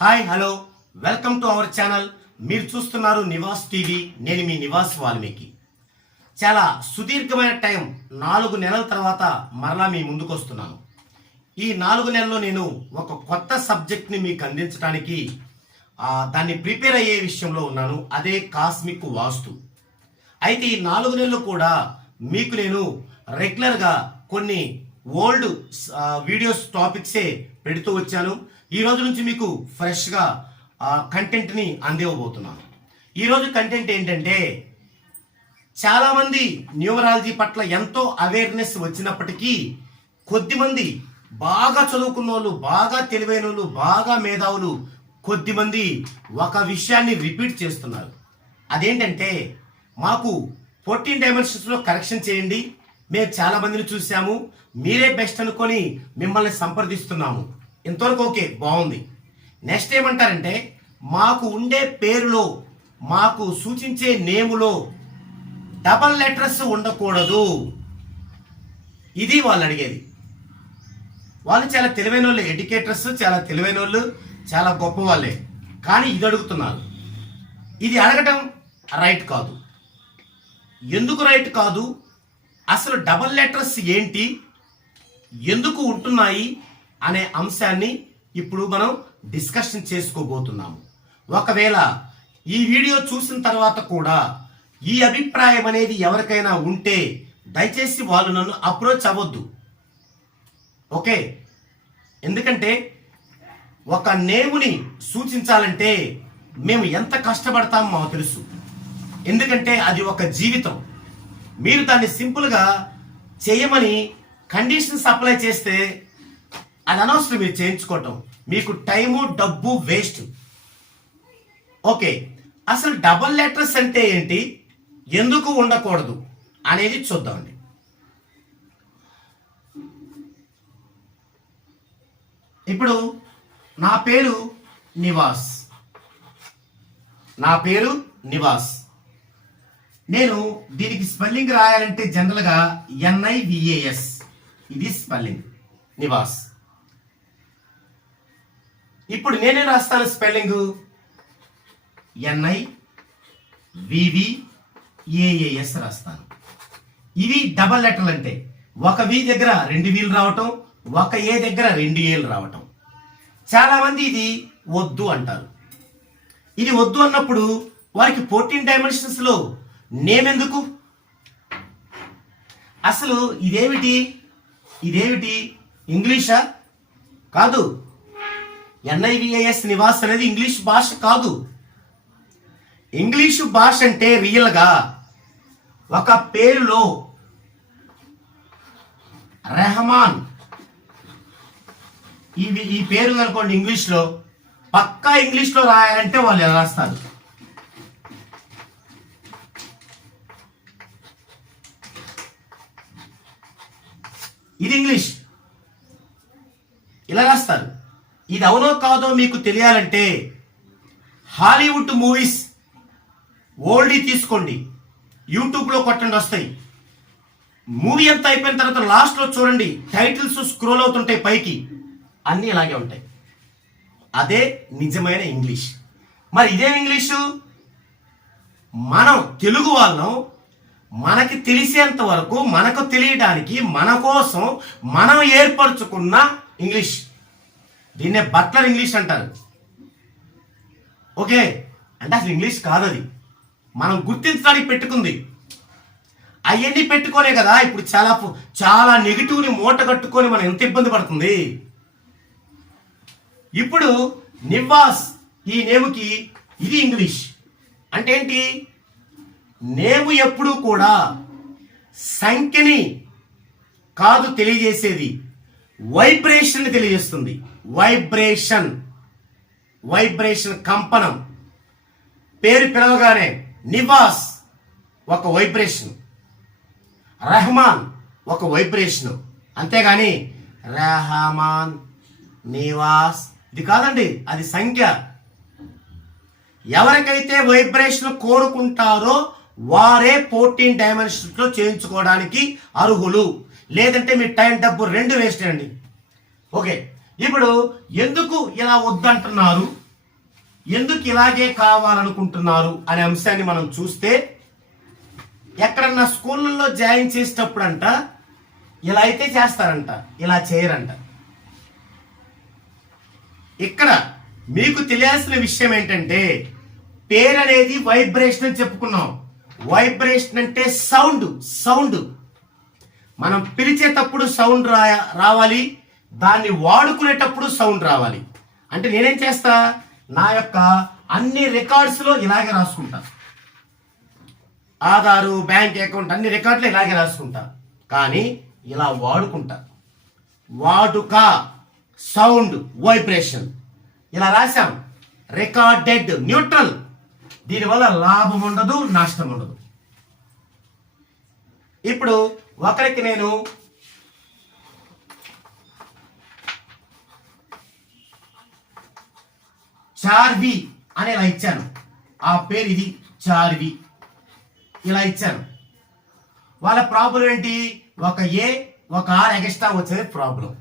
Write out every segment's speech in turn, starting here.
Hi hello. Welcome to our channel. మీరు చూస్తున్నారు Nivas TV. నేను మీ నివాస్ వాల్మీకి. చాలా సుదీర్ఘమైన టైం నాలుగు నెలల తర్వాత మరలా మీ ముందుకు వస్తున్నాను. ఈ నాలుగు నెలల్లో నేను ఒక కొత్త సబ్జెక్ట్ని మీకు అందించడానికి దాన్ని ప్రిపేర్ అయ్యే విషయంలో ఉన్నాను. అదే కాస్మిక్ వాస్తు. అయితే ఈ నాలుగు నెలలు కూడా మీకు నేను రెగ్యులర్గా కొన్ని ఓల్డ్ వీడియోస్ టాపిక్సే పెడుతూ వచ్చాను. ఈ రోజు నుంచి మీకు ఫ్రెష్గా కంటెంట్ని అందివ్వబోతున్నాను. ఈరోజు కంటెంట్ ఏంటంటే చాలామంది న్యూమరాలజీ పట్ల ఎంతో అవేర్నెస్ వచ్చినప్పటికీ కొద్దిమంది బాగా చదువుకున్న వాళ్ళు బాగా తెలివైన వాళ్ళు బాగా మేధావులు కొద్దిమంది ఒక విషయాన్ని రిపీట్ చేస్తున్నారు. అదేంటంటే మాకు ఫోర్టీన్ డైమెన్షన్స్లో కరెక్షన్ చేయండి. మేము చాలా మందిని చూసాము మీరే బెస్ట్ అనుకొని మిమ్మల్ని సంప్రదిస్తున్నాము. ఇంతవరకు ఓకే బాగుంది. నెక్స్ట్ ఏమంటారంటే మాకు ఉండే పేరులో మాకు సూచించే నేములో డబల్ లెటర్స్ ఉండకూడదు. ఇది వాళ్ళు అడిగేది. వాళ్ళు చాలా తెలివైన వాళ్ళు ఎడ్యుకేటర్స్ చాలా తెలివైన వాళ్ళు చాలా గొప్ప వాళ్ళే కానీ ఇది అడుగుతున్నారు. ఇది అడగటం రైట్ కాదు. ఎందుకు రైట్ కాదు? అసలు డబల్ లెటర్స్ ఏంటి? ఎందుకు ఉంటున్నాయి? అనే అంశాన్ని ఇప్పుడు మనం డిస్కషన్ చేసుకోబోతున్నాము. ఒకవేళ ఈ వీడియో చూసిన తర్వాత కూడా ఈ అభిప్రాయం అనేది ఎవరికైనా ఉంటే దయచేసి వాళ్ళు నన్ను అప్రోచ్ అవ్వద్దు. ఓకే? ఎందుకంటే ఒక నేముని సూచించాలంటే మేము ఎంత కష్టపడతామో మాకు తెలుసు. ఎందుకంటే అది ఒక జీవితం. మీరు దాన్ని సింపుల్గా చేయమని కండిషన్స్ అప్లై చేస్తే అది అనవసరం మీరు చేయించుకోవటం. మీకు టైము డబ్బు వేస్ట్. ఓకే. అసలు డబల్ లెటర్స్ అంటే ఏంటి? ఎందుకు ఉండకూడదు అనేది చూద్దామండి ఇప్పుడు నా పేరు నివాస్. నా పేరు నివాస్. నేను దీనికి స్పెల్లింగ్ రాయాలంటే జనరల్గా ఎన్ఐవిఏఎస్ ఇది స్పెల్లింగ్. నివాస్. ఇప్పుడు నేనే రాస్తాను స్పెల్లింగ్. ఎన్ఐ వివి ఏఏఎస్ రాస్తాను. ఇవి డబల్ లెటర్లు అంటే ఒక వి దగ్గర రెండు వీలు రావటం ఒక ఏ దగ్గర రెండు ఏలు రావటం. చాలామంది ఇది వద్దు అంటారు. ఇది వద్దు అన్నప్పుడు వారికి ఫోర్టీన్ డైమెన్షన్స్లో నేమెందుకు అసలు ఇదేమిటి? ఇదేమిటి? ఇంగ్లీషా? కాదు. ఎన్ఐవిఐఎస్ నివాస్ అనేది ఇంగ్లీష్ భాష కాదు. ఇంగ్లీషు భాష అంటే రియల్గా ఒక పేరులో రెహమాన్. ఇవి ఈ పేరు అనుకోండి ఇంగ్లీష్లో పక్కా ఇంగ్లీష్లో రాయాలంటే వాళ్ళు ఎలా రాస్తారు? ఇది ఇంగ్లీష్. ఇలా రాస్తారు. ఇది అవునో కాదో మీకు తెలియాలంటే హాలీవుడ్ మూవీస్ ఓల్డీ తీసుకోండి. యూట్యూబ్లో కొట్టండి వస్తాయి. మూవీ అంతా అయిపోయిన తర్వాత లాస్ట్లో చూడండి. టైటిల్స్ స్క్రోల్ అవుతుంటాయి పైకి. అన్నీ ఇలాగే ఉంటాయి. అదే నిజమైన ఇంగ్లీష్. మరి ఇదేం ఇంగ్లీషు? మనం తెలుగు వాళ్ళం. మనకి తెలిసేంత వరకు మనకు తెలియడానికి మన కోసం మనం ఏర్పరచుకున్న ఇంగ్లీష్. దీన్నే బట్లర్ ఇంగ్లీష్ అంటారు. ఓకే అంటే అసలు ఇంగ్లీష్ కాదు అది మనం గుర్తించడానికి పెట్టుకుంది. అవన్నీ పెట్టుకోనే కదా ఇప్పుడు చాలా చాలా నెగిటివ్ని మూట కట్టుకొని మనం ఎంత ఇబ్బంది పడుతుంది? ఇప్పుడు నివాస్ ఈ నేముకి ఇది ఇంగ్లీష్. అంటే ఏంటి? నేము ఎప్పుడూ కూడా సంఖ్యని కాదు తెలియజేసేది వైబ్రేషన్ని తెలియజేస్తుంది. వైబ్రేషన్. వైబ్రేషన్ కంపనం. పేరు పిలవగానే నివాస్ ఒక వైబ్రేషన్. రెహమాన్ ఒక వైబ్రేషన్. అంతేగాని రెహమాన్ నివాస్ ఇది కాదండి అది సంఖ్య. ఎవరికైతే వైబ్రేషన్ కోరుకుంటారో వారే ఫోర్టీన్ డైమెన్షన్స్లో చేయించుకోవడానికి అర్హులు. లేదంటే మీ టైం డబ్బు రెండు వేస్ట్ అండి. ఓకే. ఇప్పుడు ఎందుకు ఇలా వద్దంటున్నారు? ఎందుకు ఇలాగే కావాలనుకుంటున్నారు అనే అంశాన్ని మనం చూస్తే ఎక్కడన్నా స్కూళ్ళల్లో జాయిన్ చేసేటప్పుడు అంట ఇలా అయితే చేస్తారంట ఇలా చేయరంట. ఇక్కడ మీకు తెలియాల్సిన విషయం ఏంటంటే పేరు అనేది వైబ్రేషన్ అని చెప్పుకున్నాం. వైబ్రేషన్ అంటే సౌండ్ సౌండ్. మనం పిలిచేటప్పుడు సౌండ్ రా రావాలి దాన్ని వాడుకునేటప్పుడు సౌండ్ రావాలి. అంటే నేనేం చేస్తా? నా యొక్క అన్ని రికార్డ్స్లో ఇలాగే రాసుకుంటా. ఆధారు బ్యాంక్ అకౌంట్ అన్ని రికార్డులు ఇలాగే రాసుకుంటా. కానీ ఇలా వాడుకుంటా. వాడుక సౌండ్ వైబ్రేషన్. ఇలా రాశాం. Recorded neutral. దీనివల్ల లాభం ఉండదు నష్టం ఉండదు. ఇప్పుడు ఒకరికి నేను చార్వి అని ఇలా ఇచ్చాను. ఆ పేరు ఇది చార్వి. ఇలా ఇచ్చాను. వాళ్ళ ప్రాబ్లం ఏంటి? ఒక ఏ ఒక ఆర్ ఎగస్ట్రా వచ్చేది ప్రాబ్లం.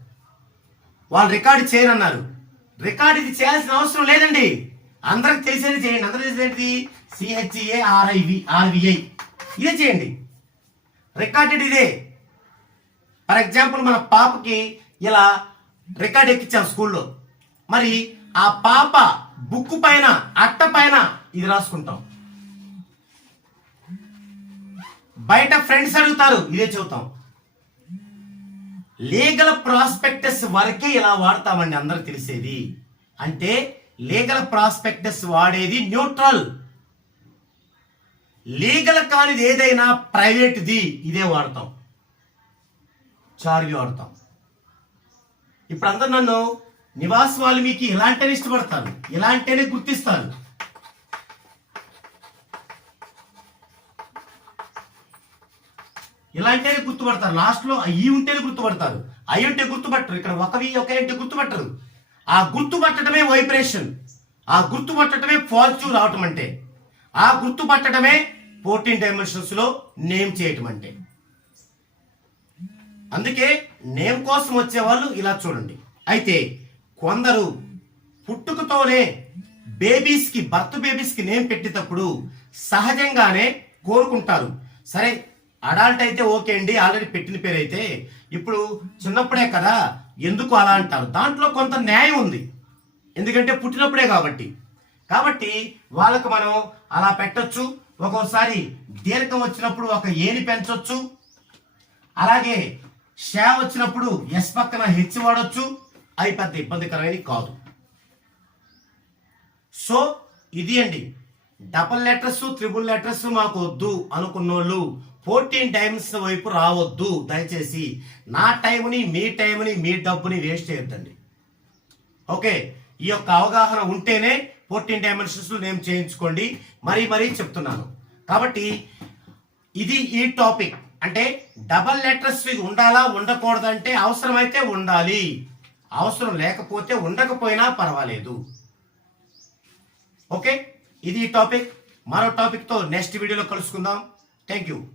వాళ్ళు రికార్డు చేయనన్నారు. రికార్డు ఇది చేయాల్సిన అవసరం లేదండి. అందరికి తెలిసేది చేయండి. అందరికి తెలిసేది ఏంటిది? సిహెచ్ఏ ఆర్ఐవి ఆర్విఐ ఇదే చేయండి. రికార్డెడ్ ఇదే? ఫర్ ఎగ్జాంపుల్ మన పాపకి ఇలా రికార్డ్ ఎక్కించాం స్కూల్లో. మరి ఆ పాప బుక్ పైన అట్ట పైన ఇది రాసుకుంటాం. బయట ఫ్రెండ్స్ అడుగుతారు ఇదే చెబుతాం. లీగల్ ప్రాస్పెక్టస్ వరకే ఇలా వాడతామండి అందరూ తెలిసేది. అంటే లీగల్ ప్రాస్పెక్టస్ వాడేది న్యూట్రల్. లీగల్ కానిది ఏదైనా ప్రైవేట్ది ఇదే వాడతాం. చార్జీ వాడతాం. ఇప్పుడు అందరు నన్ను నివాస్ వాల్మీకి ఇలాంటినే ఇష్టపడతారు ఇలాంటినే గుర్తిస్తారు. ఇలాంటినే గుర్తుపడతారు. లాస్ట్లో ఈ ఉంటేనే గుర్తుపడతారు అయి ఉంటే గుర్తుపట్టరు ఇక్కడ ఒకవి ఒక అంటే గుర్తుపట్టరు. ఆ గుర్తుపట్టడమే వైబ్రేషన్ ఆ గుర్తుపట్టడమే ఫాల్చు రావటం అంటే ఆ గుర్తుపట్టడమే ఫోర్టీన్ డైమెన్షన్స్లో నేమ్ చేయటం అంటే. అందుకే నేమ్ కోసం వచ్చేవాళ్ళు ఇలా చూడండి. అయితే కొందరు పుట్టుకతోనే బేబీస్కి బర్త్ బేబీస్కి నేమ్ పెట్టేటప్పుడు సహజంగానే కోరుకుంటారు. సరే అడాల్ట్ అయితే ఓకే అండి ఆల్రెడీ పెట్టిన పేరు అయితే ఇప్పుడు చిన్నప్పుడే కదా ఎందుకు అలా అంటారు? దాంట్లో కొంత న్యాయం ఉంది. ఎందుకంటే పుట్టినప్పుడే కాబట్టి. కాబట్టి వాళ్ళకు మనం అలా పెట్టొచ్చు. ఒక్కోసారి దీర్ఘం వచ్చినప్పుడు ఒక ఏని పెంచవచ్చు అలాగే షా వచ్చినప్పుడు ఎస్ పక్కన హెచ్ వాడొచ్చు. అవి పెద్ద ఇబ్బందికరమైనవి కాదు. సో ఇది అండి. డబల్ లెటర్స్ త్రిబుల్ లెటర్స్ మాకు వద్దు అనుకున్నోళ్ళు ఫోర్టీన్ టైమ్స్ వైపు రావద్దు. దయచేసి నా టైంని మీ టైంని మీ డబ్బుని వేస్ట్ చేయొద్దండి. ఓకే ఈ యొక్క అవగాహన ఉంటేనే ఫోర్టీన్ డైమెన్షన్స్ నేను చేయించుకోండి. మరీ మరీ చెప్తున్నాను. కాబట్టి ఇది ఈ టాపిక్. అంటే డబల్ లెటర్స్ ఉండాలా ఉండకూడదంటే అవసరమైతే ఉండాలి. అవసరం లేకపోతే ఉండకపోయినా పర్వాలేదు. ఓకే? ఇది ఈ టాపిక్. మరో టాపిక్తో నెక్స్ట్ వీడియోలో కలుసుకుందాం. Thank you